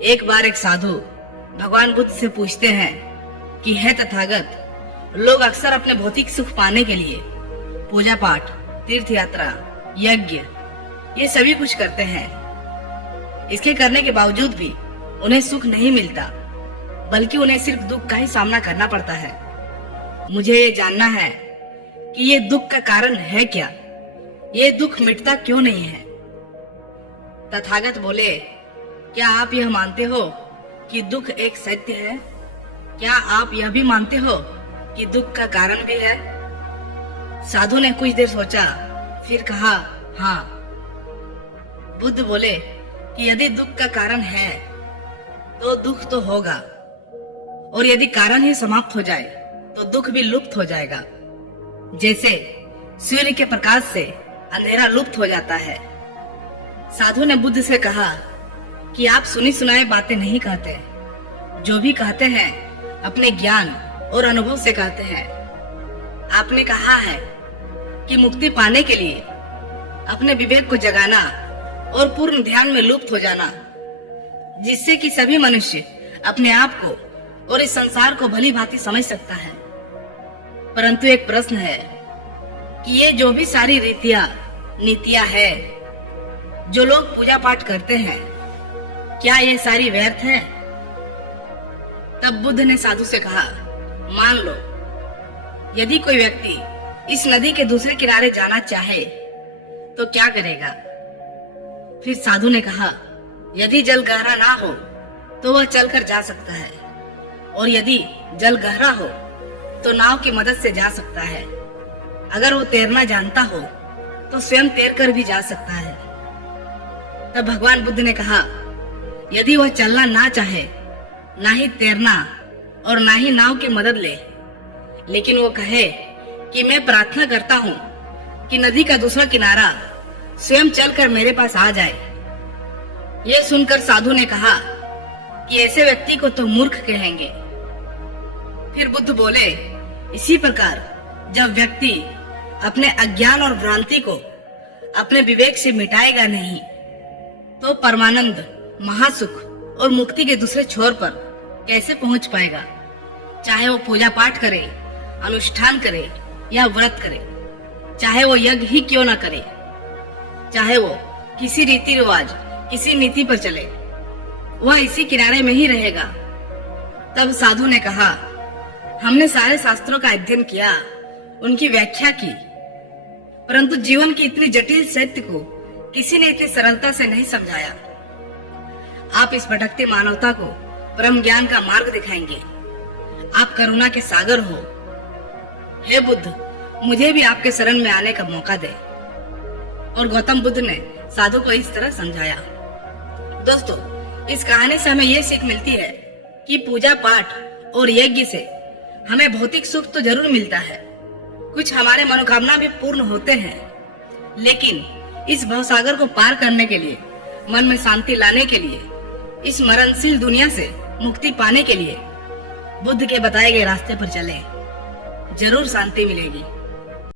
एक बार एक साधु भगवान बुद्ध से पूछते हैं कि हे तथागत, लोग अक्सर अपने भौतिक सुख पाने के लिए पूजा पाठ, तीर्थ यात्रा, यज्ञ ये सभी कुछ करते हैं। इसके करने के बावजूद भी उन्हें सुख नहीं मिलता, बल्कि उन्हें सिर्फ दुख का ही सामना करना पड़ता है। मुझे ये जानना है कि ये दुख का कारण है क्या? ये दुख मिटता क्यों नहीं है? तथागत बोले, क्या आप यह मानते हो कि दुख एक सत्य है? क्या आप यह भी मानते हो कि दुख का कारण भी है? साधु ने कुछ देर सोचा, फिर कहा, हाँ। बुद्ध बोले कि यदि दुख का कारण है तो दुख तो होगा, और यदि कारण ही समाप्त हो जाए तो दुख भी लुप्त हो जाएगा। जैसे सूर्य के प्रकाश से अंधेरा लुप्त हो जाता है। साधु ने बुद्ध से कहा कि आप सुनी सुनाई बातें नहीं कहते, जो भी कहते हैं अपने ज्ञान और अनुभव से कहते हैं। आपने कहा है कि मुक्ति पाने के लिए अपने विवेक को जगाना और पूर्ण ध्यान में लुप्त हो जाना, जिससे कि सभी मनुष्य अपने आप को और इस संसार को भली भांति समझ सकता है। परंतु एक प्रश्न है कि ये जो भी सारी रीतियां नीतियां है जो लोग पूजा पाठ करते हैं, क्या ये सारी व्यर्थ है? तब बुद्ध ने साधु से कहा, मान लो यदि कोई व्यक्ति इस नदी के दूसरे किनारे जाना चाहे तो क्या करेगा? फिर साधु ने कहा, यदि जल गहरा ना हो तो वह चलकर जा सकता है, और यदि जल गहरा हो तो नाव की मदद से जा सकता है। अगर वो तैरना जानता हो तो स्वयं तैरकर भी जा सकता है। तब भगवान बुद्ध ने कहा, यदि वह चलना ना चाहे, ना ही तैरना और ना ही नाव की मदद ले, लेकिन वो कहे कि मैं प्रार्थना करता हूँ कि नदी का दूसरा किनारा स्वयं चलकर मेरे पास आ जाए। यह सुनकर साधु ने कहा कि ऐसे व्यक्ति को तो मूर्ख कहेंगे। फिर बुद्ध बोले, इसी प्रकार जब व्यक्ति अपने अज्ञान और भ्रांति को अपने विवेक से मिटाएगा नहीं, तो परमानंद, महासुख और मुक्ति के दूसरे छोर पर कैसे पहुंच पाएगा? चाहे वो पूजा पाठ करे, अनुष्ठान करे या व्रत करे, चाहे वो यज्ञ ही क्यों ना करे, चाहे वो किसी रीति रिवाज, किसी नीति पर चले, वह इसी किनारे में ही रहेगा। तब साधु ने कहा, हमने सारे शास्त्रों का अध्ययन किया, उनकी व्याख्या की, परंतु जीवन की इतनी जटिल सत्य को किसी ने इतनी सरलता से नहीं समझाया। आप इस भटकती मानवता को परम ज्ञान का मार्ग दिखाएंगे। आप करुणा के सागर हो। हे बुद्ध, मुझे भी आपके शरण में आने का मौका दे। और गौतम बुद्ध ने साधु को इस तरह समझाया। दोस्तों, इस कहानी से हमें ये सीख मिलती है कि पूजा पाठ और यज्ञ से हमें भौतिक सुख तो जरूर मिलता है, कुछ हमारे मनोकामना भी पूर्ण होते हैं, लेकिन इस भवसागर को पार करने के लिए, मन में शांति लाने के लिए, इस मरणशील दुनिया से मुक्ति पाने के लिए बुद्ध के बताए गए रास्ते पर चलें, जरूर शांति मिलेगी।